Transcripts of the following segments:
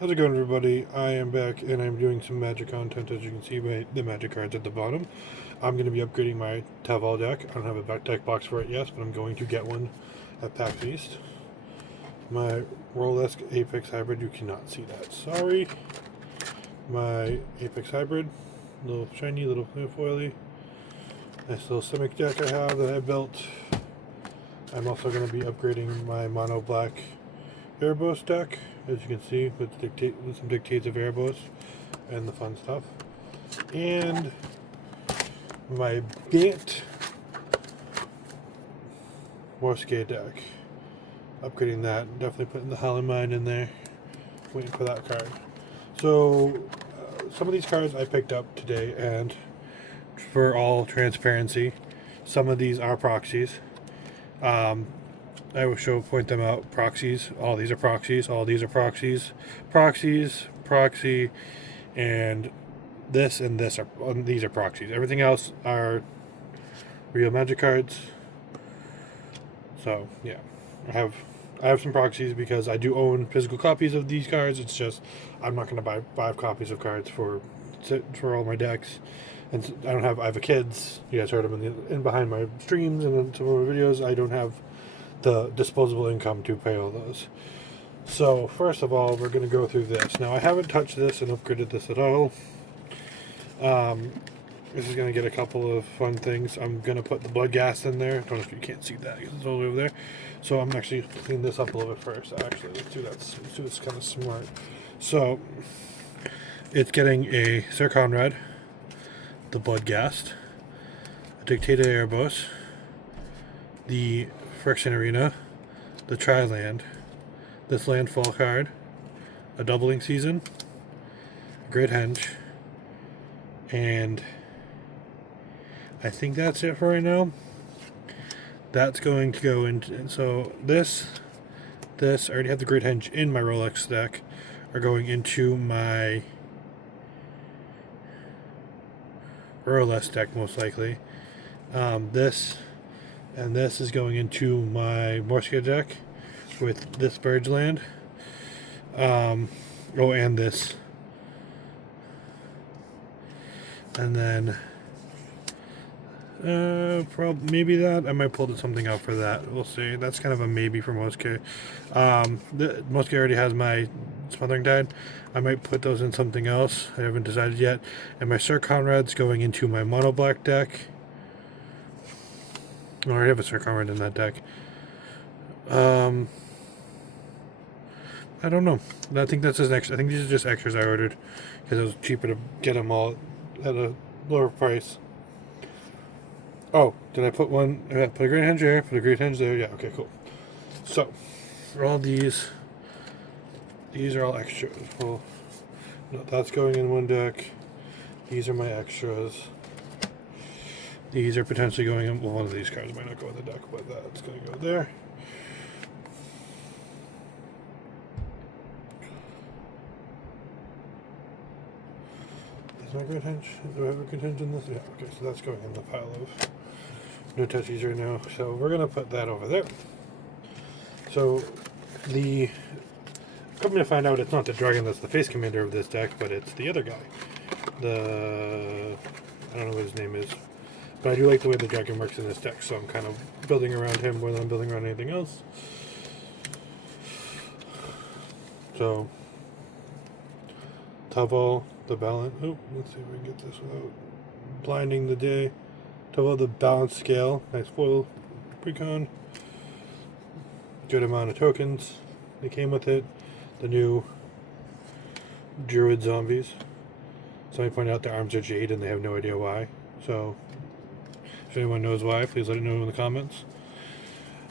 How's it going, everybody? I am back and I'm doing some magic content. As you can see by the magic cards at the bottom, I'm going to be upgrading my Teval deck. I don't have a back deck box for it yet, but I'm going to get one at PAX East. My Rolesk Apex Hybrid, you cannot see that, sorry. My Apex Hybrid, little shiny, little foily. Nice little Simic deck I have that I built. I'm also going to be upgrading my Mono Black Erebos deck, as you can see, with some Dictates of Erebos and the fun stuff. And my Bant Morske deck. Upgrading that, definitely putting the Howling Mine in there. Waiting for that card. So, some of these cards I picked up today, and for all transparency, some of these are proxies. I will point them out. Proxies. All these are proxies. All these are proxies. Proxies, proxy, and this and this are these are proxies. Everything else are real magic cards. So yeah, I have some proxies because I do own physical copies of these cards. It's just I'm not going to buy 5 copies of cards for all my decks. And I have a kids. You guys heard them in behind my streams and in some of my videos. I don't have the disposable income to pay all those. So first of all, we're going to go through this. Now I haven't touched this and upgraded this at all. This is going to get a couple of fun things. I'm going to put the blood gas in there. I don't know if you can't see that because it's all over there. So I'm actually clean this up a little bit first. Actually, let's do that. Let's do this kind of smart. So it's getting a Sir Conrad, the blood gas, a Dictator Erebos, the Friction Arena, the Tri-Land, this Landfall card, a Doubling Season, a Great Henge, and I think that's it for right now. That's going to go into, so this, I already have the Great Henge in my Rolex deck, are going into my Rolex deck most likely. This and this is going into my Morska deck with this Bird's Land. And this. And then maybe that. I might pull something out for that. We'll see. That's kind of a maybe for Morska. Morska already has my Smothering Tide. I might put those in something else. I haven't decided yet. And my Sir Conrad's going into my Mono Black deck. I already have a Sir Conrad in that deck. I don't know. I think that's just extra. I think these are just extras I ordered because it was cheaper to get them all at a lower price. Oh, did I put one? I put a Great Henge here. Put a Great Henge there. Yeah. Okay. Cool. So for all these are all extras. Well, no, that's going in one deck. These are my extras. These are potentially going in. Well, one of these cards might not go in the deck, but that's going to go there. Is my Great Henge? Do I have a Great Henge in this? Yeah, okay, so that's going in the pile of no touchies right now. So we're going to put that over there. So coming to find out, it's not the dragon that's the face commander of this deck, but it's the other guy. I don't know what his name is. But I do like the way the dragon works in this deck, so I'm kind of building around him more than I'm building around anything else. So, Teval, the balance. Oh, let's see if we can get this without blinding the day. Teval, the balance scale. Nice foil precon. Good amount of tokens. They came with it. The new Druid zombies. Somebody pointed out their arms are jade and they have no idea why. So, if anyone knows why, please let it know in the comments.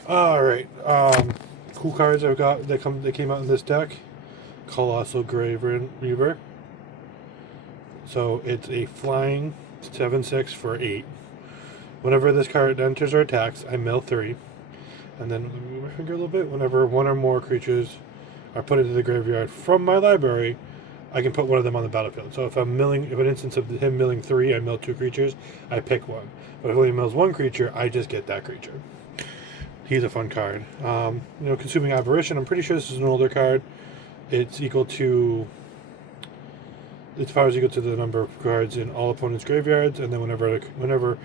Alright, cool cards I've got that came out in this deck. Colossal Grave Reaver. So it's a flying 7/6 for 8. Whenever this card enters or attacks, I mill 3. And then, let me move my finger a little bit, whenever one or more creatures are put into the graveyard from my library, I can put one of them on the battlefield. So if an instance of him milling 3, I mill 2 creatures, I pick one. But if he only mills 1 creature, I just get that creature. He's a fun card. Consuming Aberration, I'm pretty sure this is an older card. it's equal to its power is equal to the number of cards in all opponents' graveyards, and then whenever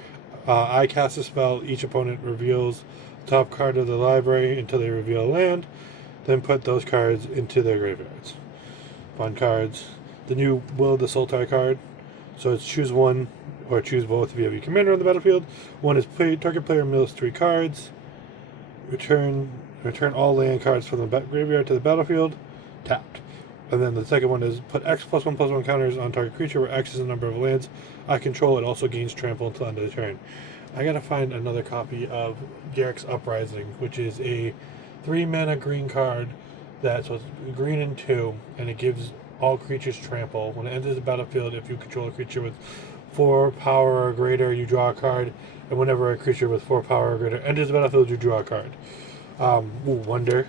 I cast a spell, each opponent reveals the top card of the library until they reveal a land. Then put those cards into their graveyards. Fun cards. The new Will of the Sultai card. So it's choose one or choose both if you have your commander on the battlefield. One is target player mills 3 cards. Return all land cards from the graveyard to the battlefield. Tapped. And then the second one is put X +1/+1 counters on target creature where X is the number of lands I control. It also gains trample until end of the turn. I gotta find another copy of Garrick's Uprising, which is a 3-mana green card that's green and 2, and it gives all creatures trample. When it enters the battlefield, if you control a creature with 4 power or greater, you draw a card, and whenever a creature with 4 power or greater enters the battlefield, you draw a card. Wonder.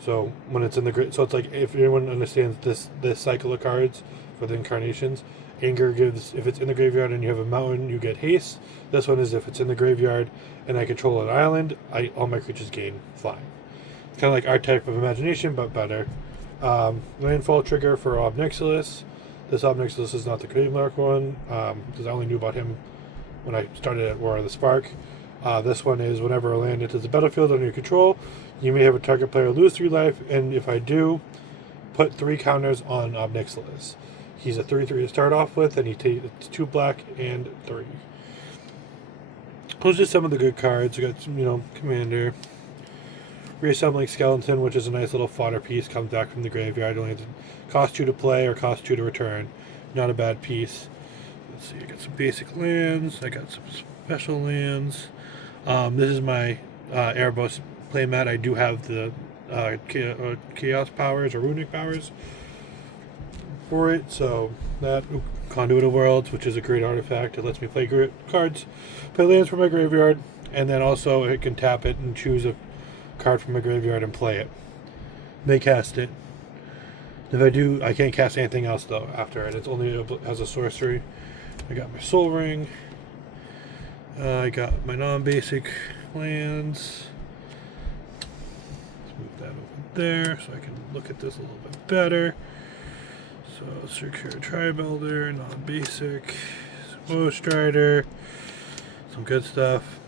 So when it's in the so it's like, if anyone understands this cycle of cards for the incarnations, Anger gives, if it's in the graveyard and you have a mountain, you get haste. This one is if it's in the graveyard and I control an island, all my creatures gain flying. It's kind of like our type of imagination, but better. Landfall trigger for Ob Nixilis. This Ob Nixilis is not the Graveyard one, because I only knew about him when I started at War of the Spark. This one is whenever a land enters the battlefield under your control, you may have a target player lose 3 life, and if I do, put 3 counters on Ob Nixilis. He's a 3/3 to start off with, and he takes 2 black and 3. Those are some of the good cards. We got some, Commander. Reassembling Skeleton, which is a nice little fodder piece, comes back from the graveyard. Only cost 2 to play or cost 2 to return. Not a bad piece. Let's see, I got some basic lands. I got some special lands. This is my Erebos playmat. I do have the Chaos powers or Runic powers for it, so that Conduit of Worlds, which is a great artifact. It lets me play cards, play lands from my graveyard, and then also it can tap it and choose a card from my graveyard and play it. May cast it. If I do, I can't cast anything else though after it. It's only as a sorcery. I got my Soul Ring. I got my non-basic lands. Let's move that over there so I can look at this a little bit better. So, Circular Tribe Elder, non-basic, Woe Strider, some good stuff.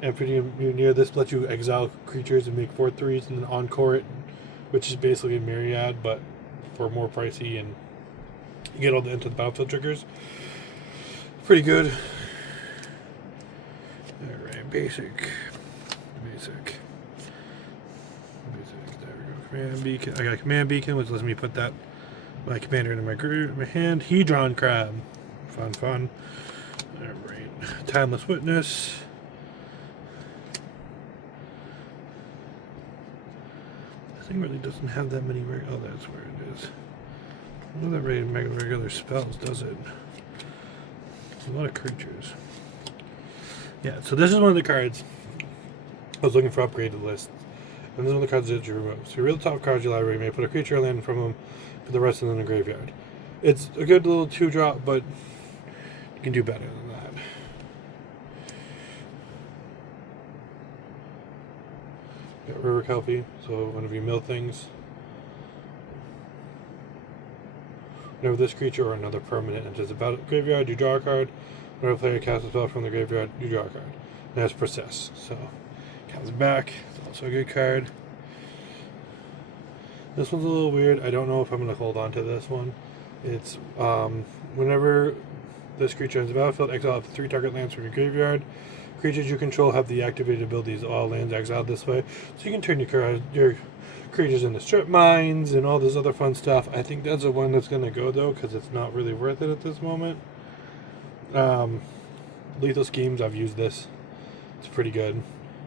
Empty Mutineer, this lets you exile creatures and make 4/3s and then encore it, which is basically a Myriad, but for more pricey, and you get all the into the battlefield triggers. Pretty good. Alright, basic. There we go. Command Beacon. I got a Command Beacon, which lets me put my commander into my hand. Hedron Crab. Fun. Alright. Timeless Witness. This thing really doesn't have that many oh, that's where it is. None of that regular spells, does it? It's a lot of creatures. Yeah, so this is one of the cards I was looking for upgraded lists. And this is one of the cards that you remove. So you reveal the top cards of your library, you may put a creature or land from them, put the rest of them in the graveyard. It's a good little 2-drop, but you can do better than that. Got River Kelpie, so whenever you mill things, whenever this creature or another permanent enters the graveyard, you draw a card. Whenever a player casts a spell from the graveyard, you draw a card. And that's Process. So, comes back. It's also a good card. This one's a little weird. I don't know if I'm going to hold on to this one. It's, whenever this creature enters the battlefield, exile up to 3 target lands from your graveyard. Creatures you control have the activated abilities of all lands exiled this way. So you can turn your creatures into strip mines and all this other fun stuff. I think that's the one that's going to go, though, because it's not really worth it at this moment. Lethal Schemes, I've used this. It's pretty good.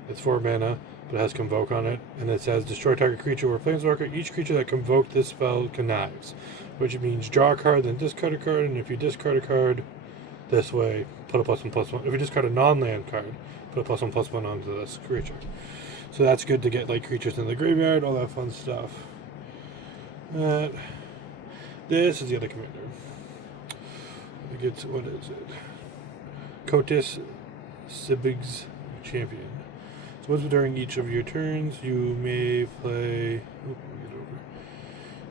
It's 4 mana, but it has Convoke on it. And it says, destroy target creature or Planeswalker. Each creature that convoked this spell connives. Which means draw a card, then discard a card. And if you discard a card this way, put a +1/+1. If you discard a non-land card, put a +1/+1 onto this creature. So that's good to get like creatures in the graveyard, all that fun stuff. This is the other commander. I think it's, what is it? Kotis Sibig's Champion. So once during each of your turns, you may play.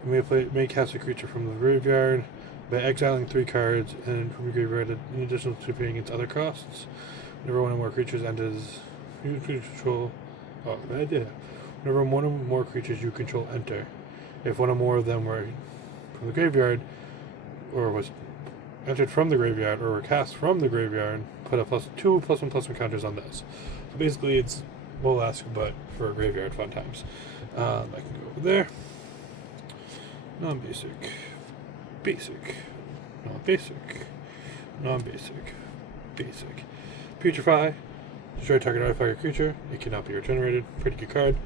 may cast a creature from the graveyard by exiling 3 cards and from your graveyard in addition to paying its other costs. Whenever one or more creatures enters you control. Oh, bad idea. Whenever one or more creatures you control enter, if one or more of them were from the graveyard, or was entered from the graveyard, or were cast from the graveyard, put a +2/+1/+1 counters on this. So basically, it's Bolasque, but for graveyard fun times. I can go over there. Non-basic, basic, non-basic, non-basic, basic. Putrefy. Destroy target artifact or creature. It cannot be regenerated. Pretty good card.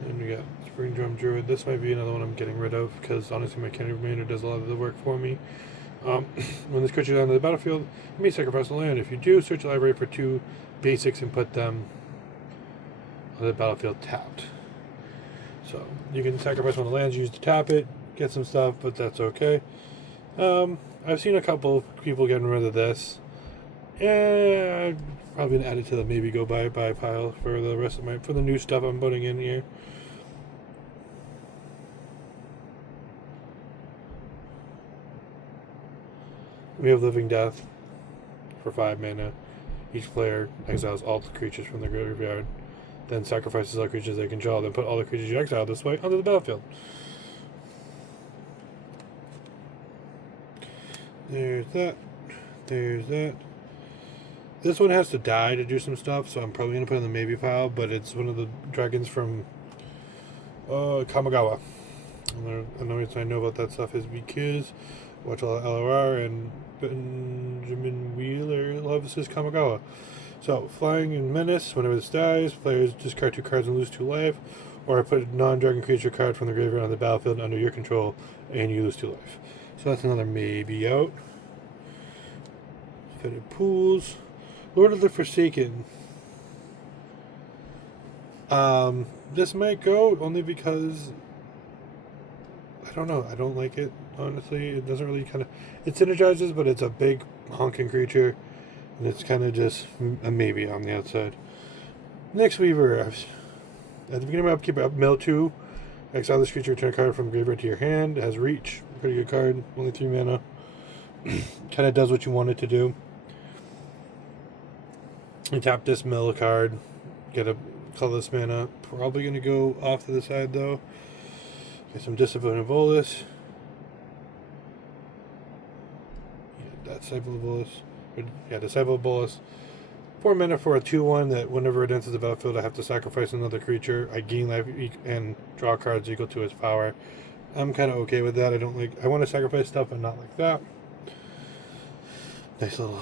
Then we got Spring Drum Druid. This might be another one I'm getting rid of because honestly my Candy Remainder does a lot of the work for me. When this creature is on the battlefield, you may sacrifice a land. If you do, search the library for 2 basics and put them on the battlefield tapped. So you can sacrifice one of the lands used to tap it, get some stuff, but that's okay. I've seen a couple of people getting rid of this. Yeah, I'm probably gonna add it to the maybe go buy pile for the rest of for the new stuff I'm putting in here. We have Living Death for 5 mana. Each player exiles all the creatures from the graveyard, then sacrifices all creatures they control, then put all the creatures you exile this way onto the battlefield. There's that. There's that. This one has to die to do some stuff, so I'm probably going to put it in the maybe pile, but it's one of the dragons from Kamigawa. And the only reason I know about that stuff is because I watch a lot of LOR and Benjamin Wheeler loves his Kamigawa. So, Flying and Menace, whenever this dies, players discard 2 cards and lose 2 life, or I put a non-dragon creature card from the graveyard on the battlefield under your control, and you lose 2 life. So that's another maybe out. Fetid Pools. Lord of the Forsaken. This might go only because I don't know. I don't like it, honestly. It doesn't really it synergizes, but it's a big honking creature, and it's kind of just a maybe on the outside. Next Weaver. At the beginning of my upkeep, I mill 2. Exile this creature, return a card from graveyard to your hand. It has reach. Pretty good card. Only 3 mana. Kind of does what you want it to do. You tap this mill card. Get a colorless mana. Probably going to go off to the side, though. Get some Discipline of Bolus. Yeah, Disciple of Bolus. Yeah, Disciple of Bolus. 4 mana for a 2/1 that whenever it enters the battlefield, I have to sacrifice another creature. I gain life and draw cards equal to its power. I'm kind of okay with that. I want to sacrifice stuff, but not like that. Nice little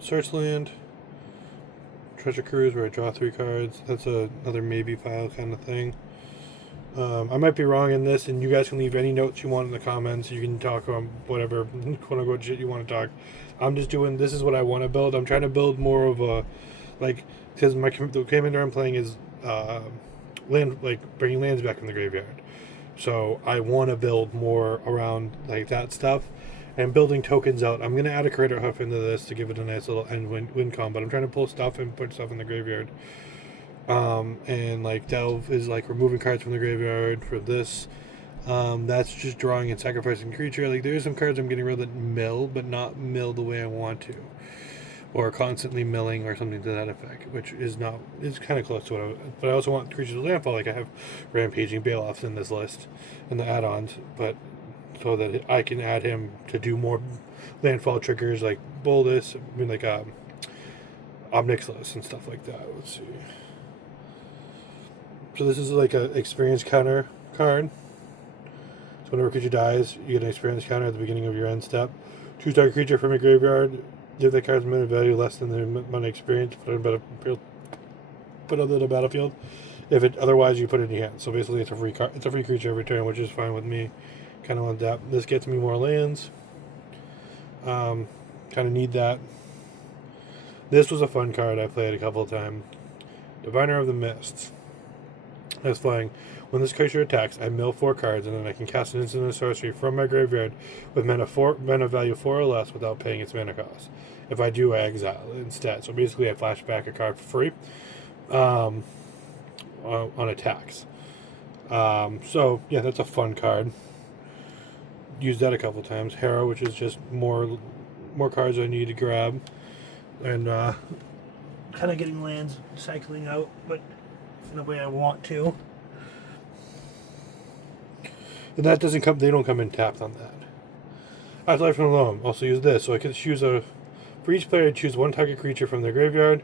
search land. Treasure Cruise where I draw 3 cards. That's another maybe pile kind of thing. I might be wrong in this, and you guys can leave any notes you want in the comments. You can talk on whatever quote-unquote shit you want to talk. I'm just doing, this is what I want to build. I'm trying to build more of a, because the commander I'm playing is bringing lands back from the graveyard. So I want to build more around that stuff. And building tokens out. I'm going to add a Crater Hoof into this to give it a nice little end win con, but I'm trying to pull stuff and put stuff in the graveyard. And Delve is removing cards from the graveyard for this. That's just drawing and sacrificing creature. There's some cards I'm getting rid of that mill, but not mill the way I want to. Or constantly milling or something to that effect, which is not, it's kind of close to what but I also want creatures with landfall. I have Rampaging Bailoffs in this list, in the add-ons, but so that I can add him to do more landfall triggers like Boldus, Obnixilis and stuff like that. Let's see. So this is a experience counter card. So whenever a creature dies, you get an experience counter at the beginning of your end step. Choose target creature from your graveyard. Give that card's mana value less than the mana experience. Put it on the battlefield. If it otherwise, you put it in your hand. So basically, it's a free card. It's a free creature every turn, which is fine with me. Kind of want that. This gets me more lands. Kind of need that. This was a fun card I played a couple of times. Diviner of the Mists. That's flying. When this creature attacks, I mill 4 cards, and then I can cast an instant and sorcery from my graveyard with mana value 4 or less without paying its mana cost. If I do, I exile it instead. So basically, I flash back a card for free. on attacks. So yeah, that's a fun card. Used that a couple times. Harrow, which is just more cards I need to grab, and kind of getting lands cycling out, but in the way I want to. And that doesn't come. They don't come in tapped on that. Afterlife from Alone. Also use this, so I can choose for each player, choose one target creature from their graveyard,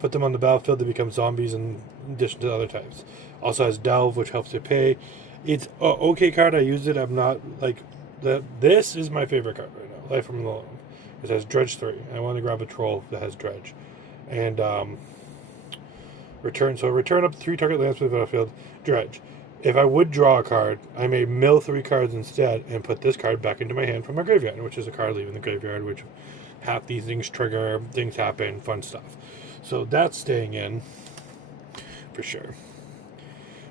put them on the battlefield to become zombies in addition to other types. Also has Delve, which helps to pay. It's an okay card. I used it. I'm not like that. This is my favorite card right now. Life from Alone. It has Dredge 3. I want to grab a troll that has Dredge, and return. So return up to 3 target lands from the battlefield. Dredge. If I would draw a card, I may mill 3 cards instead and put this card back into my hand from my graveyard, which is a card leaving the graveyard, which half these things trigger, things happen, fun stuff. So that's staying in for sure.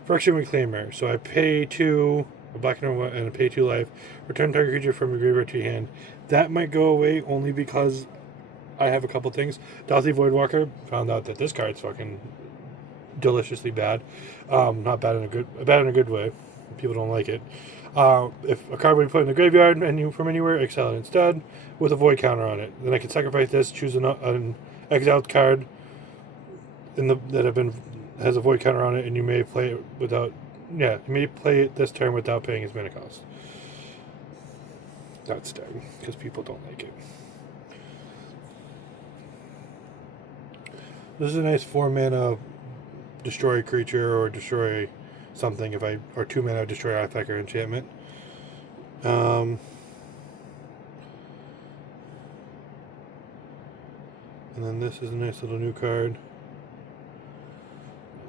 Friction Reclaimer. So I pay 2, a black and I pay 2 life. Return target creature from your graveyard to your hand. That might go away only because I have a couple things. Dauthi Voidwalker, found out that this card's fucking deliciously bad. Not bad in a good way. People don't like it. If a card would be put in the graveyard and from anywhere, exile it instead with a void counter on it. Then I can sacrifice this, choose an exiled card has a void counter on it, and you may play it without. Yeah, you may play it this turn without paying its mana cost. That's dead because people don't like it. This is a nice 4 mana destroy a creature or destroy something or 2 mana destroy artifact or enchantment. And then this is a nice little new card.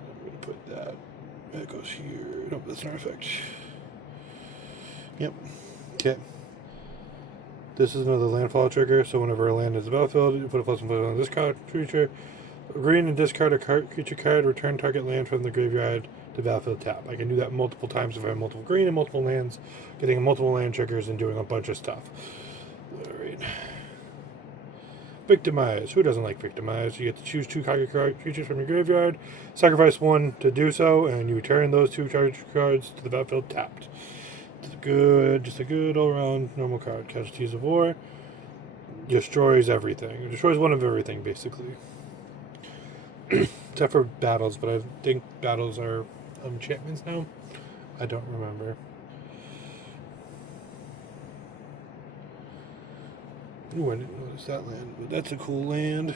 I'm going to put that goes here. Nope, that's an artifact. Yep. Okay. This is another landfall trigger, so whenever a land is the battlefield, you put a +1/+1 on this card creature. Green and discard a creature card, return target land from the graveyard to battlefield tap. I can do that multiple times if I have multiple green and multiple lands, getting multiple land triggers and doing a bunch of stuff. Alright. Victimize. Who doesn't like Victimize? You get to choose 2 target creatures from your graveyard, sacrifice 1 to do so, and you return those 2 target cards to the battlefield tapped. Just a good all-around normal card. Casualties of War. Destroys everything. It destroys one of everything, basically. Except for battles, but I think battles are enchantments now. I don't remember. Ooh, I didn't notice that land, but that's a cool land.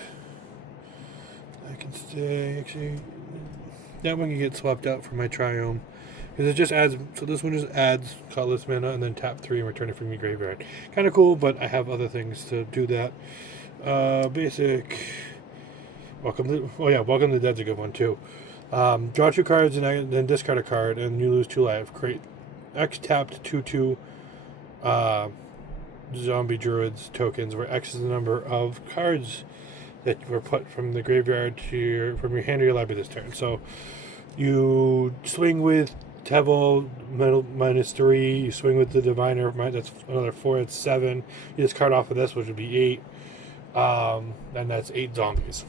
I can stay, actually. That one can get swapped out for my Triome. Because it just adds, so this one just adds colorless mana and then tap 3 and return it from your graveyard. Kind of cool, but I have other things to do that. Basic. Welcome to the Dead's a good one too. Draw 2 cards and then discard a card, and you lose 2 life. Create X tapped 2/2 zombie druids tokens, where X is the number of cards that were put from the graveyard from your hand or your library this turn. So you swing with Teval -3. You swing with the Diviner. That's another 4. It's 7. You discard off of this, which would be 8. And that's 8 zombies.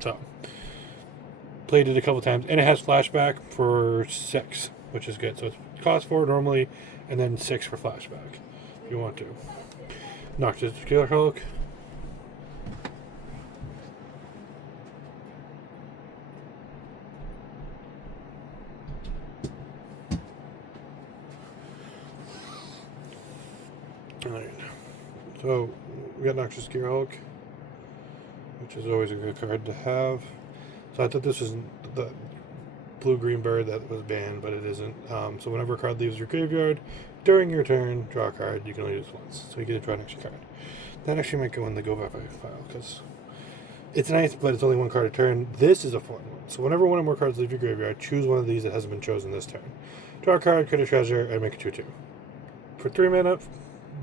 So played it a couple times, and it has flashback for 6, which is good. So it costs 4 normally, and then 6 for flashback if you want to. Noxious Killer Hulk. Alright. So we got Noxious Gear Hulk, which is always a good card to have. So I thought this was the blue-green bird that was banned, but it isn't. So whenever a card leaves your graveyard, during your turn, draw a card. You can only use once, so you get to draw an extra card. That actually might go in the go back file, because it's nice, but it's only 1 card a turn. This is a fun one. So whenever 1 or more cards leave your graveyard, choose one of these that hasn't been chosen this turn. Draw a card, create a treasure, and make a 2/2. For 3 mana,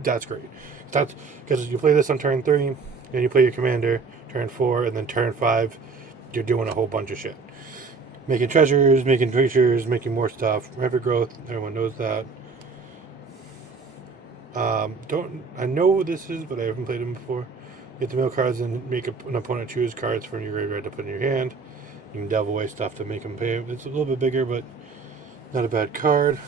that's great. That's because you play this on turn 3, and you play your commander turn 4, and then turn 5, you're doing a whole bunch of shit. Making treasures, making creatures, making more stuff. Rapid growth, everyone knows that. I know what this is, but I haven't played them before. You get to mill cards and make an opponent choose cards from your graveyard to put in your hand. You can delve away stuff to make them pay. It's a little bit bigger, but not a bad card.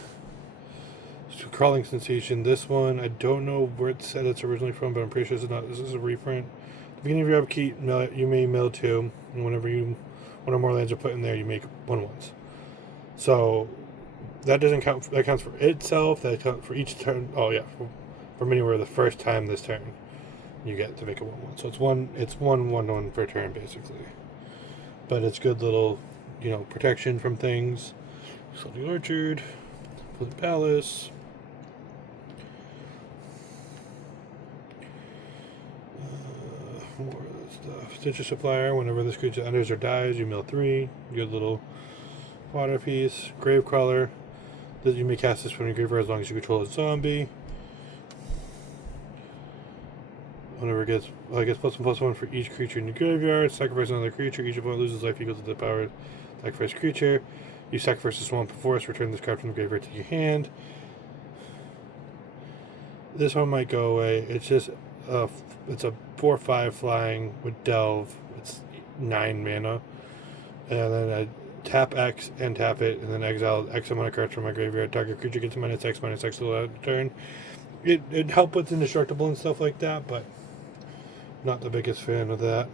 So Crawling Sensation. This one, I don't know where it said it's originally from, but I'm pretty sure it's not. This is a reprint. At the beginning of your upkeep, you may mill 2, and whenever one or more lands are put in there, you make 1/1s. So that doesn't count. That counts for itself. That counts for each turn. Oh yeah, for many were the first time this turn, you get to make a 1/1. So it's one 1/1 per turn basically. But it's good little, protection from things. Salty Orchard, Pleasant Palace. More of that stuff. Stitcher Supplier. Whenever this creature enters or dies, you mill 3. Good little water piece. Gravecrawler. That you may cast this from your graveyard as long as you control a zombie. Whenever it gets, +1/+1 for each creature in your graveyard. Sacrifice another creature. Each opponent loses life equal to the power of the sacrificed creature. You sacrifice a swamp forest. Return this card from the graveyard to your hand. This one might go away. It's just it's a 4/5 flying with delve. It's 9 mana, and then I tap X and tap it, and then exile X amount of cards from my graveyard. Target creature gets -X till the turn. It helped with indestructible and stuff like that, but not the biggest fan of that.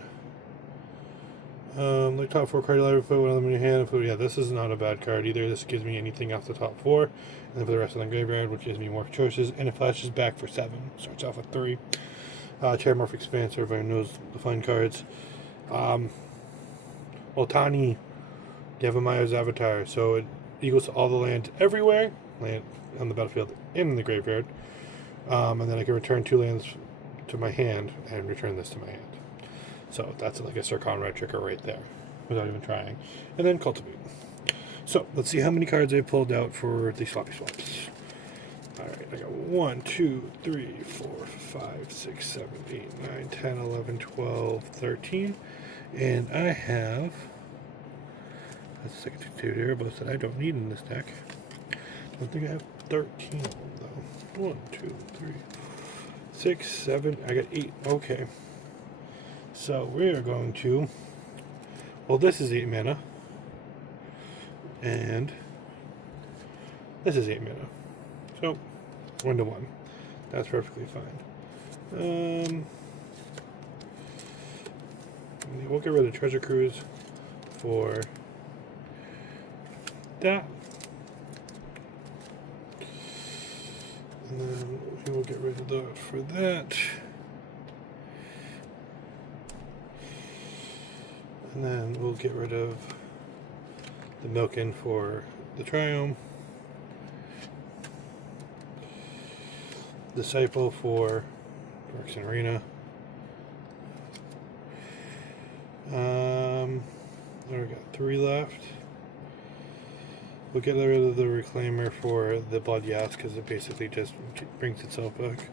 Like top 4 card, you put one of them in your hand. Yeah, this is not a bad card either. This gives me anything off the top 4, and then for the rest of the graveyard, which gives me more choices, and it flashes back for 7. Starts off with 3. Terramorph Expanse, everybody knows the fun cards. Otani, Yavamaya's Avatar, so it equals to all the land everywhere, land on the battlefield and in the graveyard. And then I can return 2 lands to my hand and return this to my hand. So that's like a Sir Conrad trigger right there, without even trying. And then Cultivate. So let's see how many cards I pulled out for the Sloppy Swaps. Alright, I got 1, 2, 3, 4, 5, 6, 7, 8, 9, 10, 11, 12, 13. And I have, that's the second 2 Erebos that I don't need in this deck. I don't think I have 13 of them though. 1, 2, 3, 6, 7, I got 8. Okay. So we are going to, well, this is 8 mana. And this is 8 mana. So 1/1. That's perfectly fine. We'll get rid of Treasure Cruise for that. And then we will get rid of that for that. And then we'll get rid of the Milken for the Triome. Disciple for Darks and Arena. There we got 3 left. We'll get rid of the Reclaimer for the Blood Yachts because it basically just brings itself back.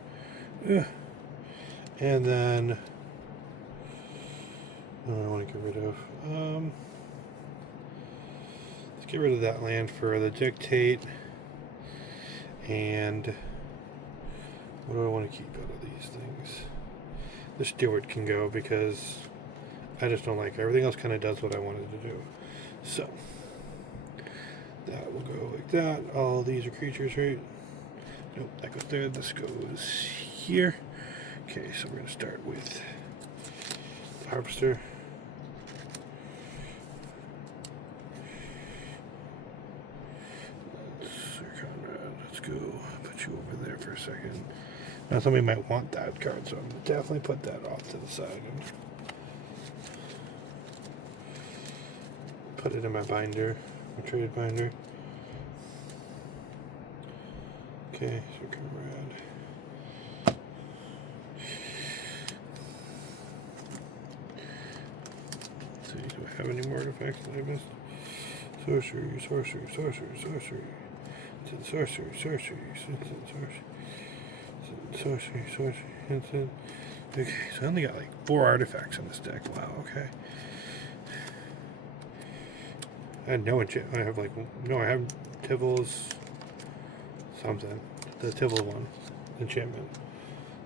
And then I want to get rid of. Let's get rid of that land for the Dictate. And what do I want to keep out of these things? The Steward can go because I just don't like it. Everything else kind of does what I wanted to do. So that will go like that. All these are creatures, right? Nope, that goes there. This goes here. Okay, so we're going to start with the Harvester. Sir Conrad, let's go put you over there for a second. Now somebody might want that card, so I'm going to definitely put that off to the side and put it in my binder, my trade binder. Okay, Sir Conrad. Let's see, do I have any more artifacts that I missed? Sorcery, sorcery, sorcery, sorcery. Sorcery, sorcery, sorcery, sorcery. Okay, so I only got like 4 artifacts in this deck. Wow, okay. I had no enchant. I have Teval's something. The Teval one. Enchantment.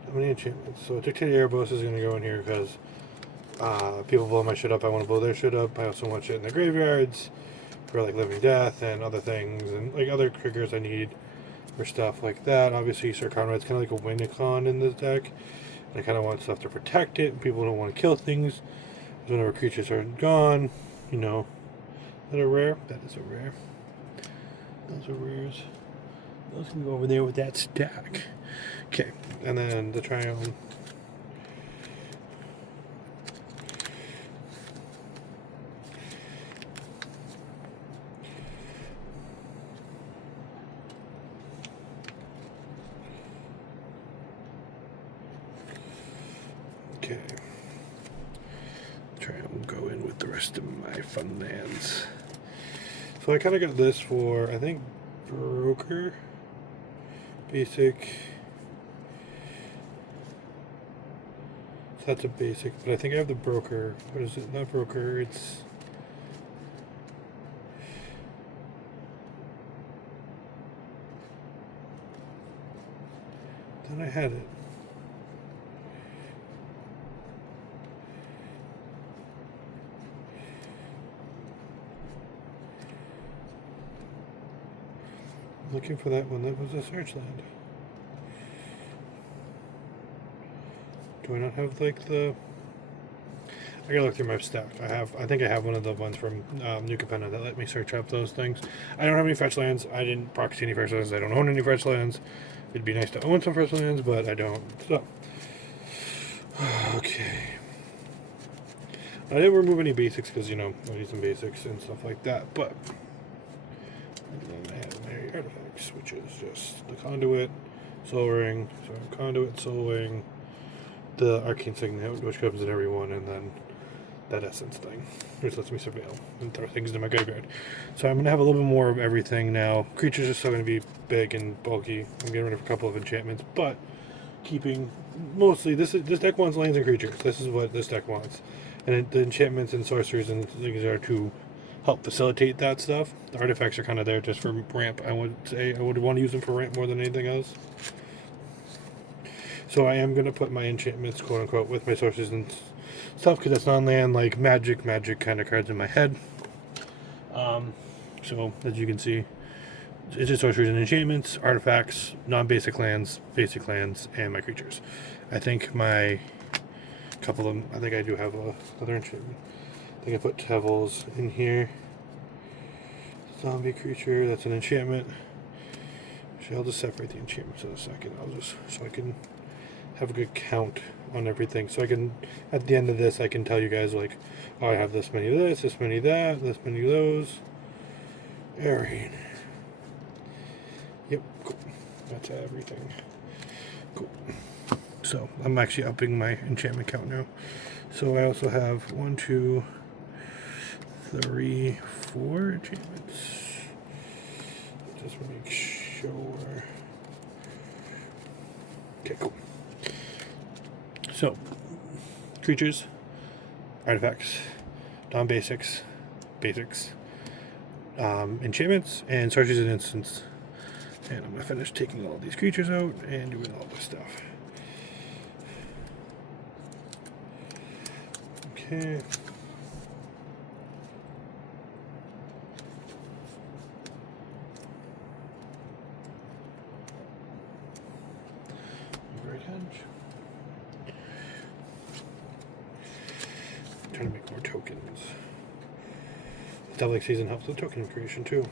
How many enchantments? So Dictated Erebos is going to go in here because People blow my shit up, I want to blow their shit up. I also want shit in the graveyards for like Living Death and other things, and like other triggers I need for stuff like that. Obviously, Sir Conrad's kind of like a win icon in this deck. And I kind of want stuff to protect it, and people don't want to kill things. Whenever creatures are gone, you know, that are rare. That is a rare. Those are rares. Those can go over there with that stack. Okay, and then the Triumph. Okay. Triumph will go in with the rest of my fun lands. So I kind of got this for, I think, Broker. Basic. So that's a basic, but I think I have the Broker. What is it? Not Broker, it's... Then I had it. Looking for that one. That was a search land. Do I not have like the? I gotta look through my stack. I think I have one of the ones from New Capenna that let me search up those things. I don't have any fetch lands. I didn't proxy any fetch lands. I don't own any fetch lands. It'd be nice to own some fetch lands, but I don't. So, okay. I didn't remove any basics because, you know, I need some basics and stuff like that. But and then I have my artifacts, which is just the Conduit, Soul Ring, so Conduit, Soul Ring, the Arcane Signet, which comes in every one, and then that Essence thing, which lets me surveil and throw things into my graveyard. So I'm going to have a little bit more of everything now. Creatures are still going to be big and bulky. I'm getting rid of a couple of enchantments, but keeping mostly this deck wants lands and creatures. This is what this deck wants, and the enchantments and sorceries and things are to help facilitate that stuff. The artifacts are kind of there just for ramp. I would say I would want to use them for ramp more than anything else. So I am going to put my enchantments, quote unquote, with my sources and stuff, because it's non-land, like magic kind of cards in my head. So as you can see, it's just sorceries and enchantments, artifacts, non-basic lands, basic lands, and my creatures. I think my couple of them, I think I do have another enchantment. I think I put Teval's in here. Zombie creature, that's an enchantment. Actually, I'll just separate the enchantments in a second. So I can have a good count on everything. So I can, at the end of this, I can tell you guys, like, oh, I have this many of this many of that, this many of those. Arian. Yep, cool. That's everything. Cool. So I'm actually upping my enchantment count now. So I also have 1, 2, 3, 4 enchantments. Just make sure. Okay, cool. So, creatures, artifacts, non-basics, basics, enchantments, and sorceries and instants. And I'm going to finish taking all these creatures out and doing all this stuff. Okay. Great hedge. Trying to make more tokens. Devilic Season helps with token creation too.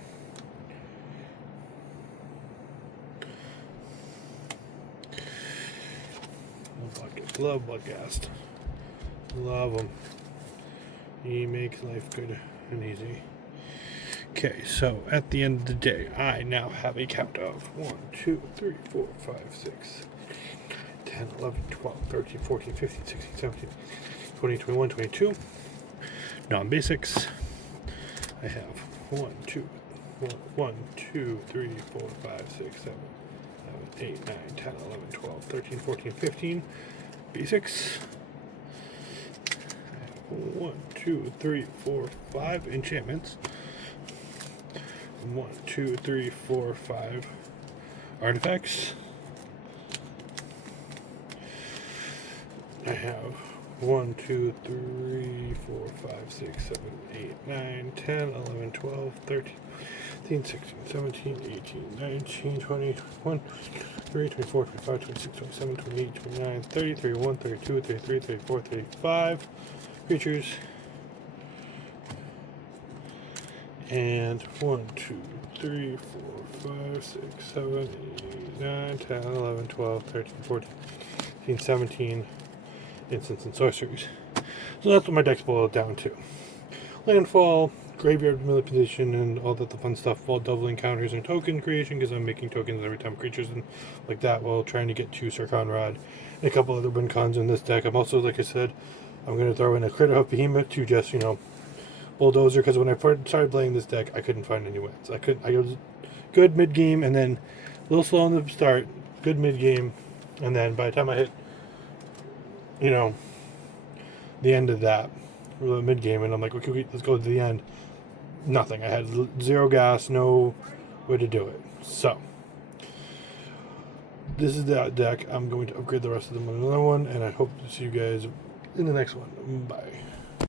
Love Bloodghast. Love him. He makes life good and easy. Okay, so at the end of the day, I now have a count of 1, 2, 3, 4, 5, 6, 10, 11, 12, 13, 14, 15, 16, 17, 20, 21, 22. Non-basics. I have 1, 2, 3, 4, 5, 6, 7, 8, 9, 10, 11, 12, 13, 14, 15. Basics. 1, 2, 3, 4, 5 enchantments. 1, 2, 3, 4, 5 artifacts. I have 1, 2, 3, 4, 5, 6, 7, 8, 9, 10, 11, 12, 13, 15, 16, 17, 18, 19, 20, 21, 23, 24, 25, 26, 27, 28, 29, 30, 31, 32, 33, 34, 35 creatures. And 1, 2, 3, 4, 5, 6, 7, 8, 9, 10, 11, 12, 13, 14, 15, 17 instants and sorceries. So that's what my deck's boiled down to. Landfall, graveyard manipulation, and all that the fun stuff while doubling counters and token creation, because I'm making tokens every time creatures and like that while trying to get to Sarkhan Rod and a couple other win cons in this deck. I'm also, like I said, I'm going to throw in a Critter of Behemoth to just, bulldozer, because when I started playing this deck, I couldn't find any wins. I was good mid game, and then a little slow in the start, good mid game, and then by the time I hit, the end of that, mid game, and I'm like, okay, let's go to the end. Nothing. I had zero gas, no way to do it. So this is that deck. I'm going to upgrade the rest of them with another one, and I hope to see you guys in the next one. Bye.